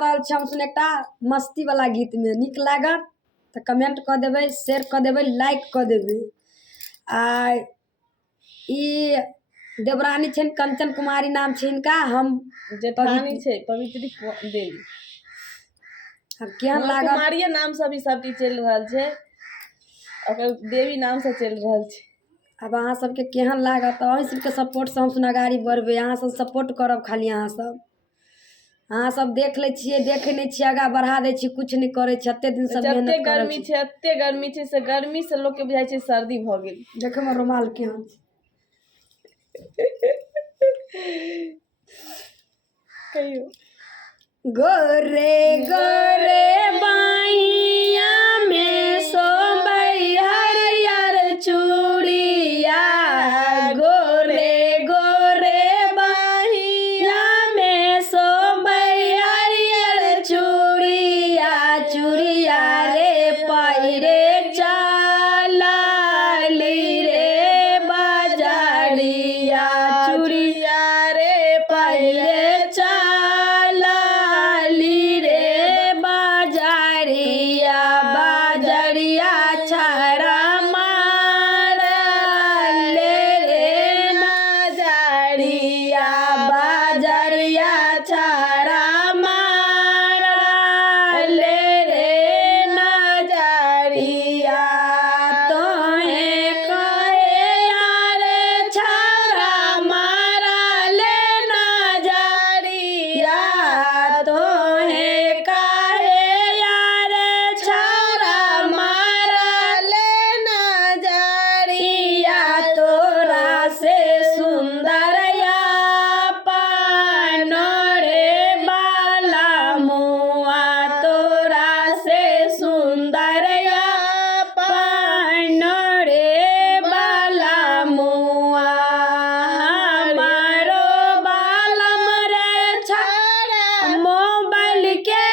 रहल छी हम सुन एकटा मस्ती वाला गीत में निक लागत तो कमेंट कर देवे, शेयर कर देवे, लाइक कर देवे। आ ई देवरानी छन कंचन कुमारी नाम छे इनका। हम जेठानी छे पवित्री देवी। अब केहन लागत कुमारी नाम से भी सब चल रहल छे, ओकर देवी नाम से चल रहल छे। अब अहाँ सबके केहन लागत अहीं सबके सपोर्ट से हम सुन आगाड़ी बढ़बे। अहाँ सब सपोर्ट करब खाली। अहाँ सब देख ले छिए, देखे नहीं छिए, आगा बढ़ा दे छी, कुछ नहीं करे छी। एते दिन से मेहनत एते गर्मी छे, एते गर्मी छे से गर्मी से लोग के बुझाई छे सर्दी भ गेल। देखे में रुमाल केहन कहियो गोरे गोरे बाइया में सोबई हरियर चूड़िया। गोरे गोरे बाइया में सोबई हरियर चूड़िया। चूड़िया रे पहिरे चलली रे बाजारिया। चूड़िया रे पहिरे बाजरिया छाड़ा मार ले रे नजरिया। बाजरिया छाड़ा मार ले रे नजरिया। तोहे कहे यार छाड़ा मार ले नजरिया। तोहे मोबाइल के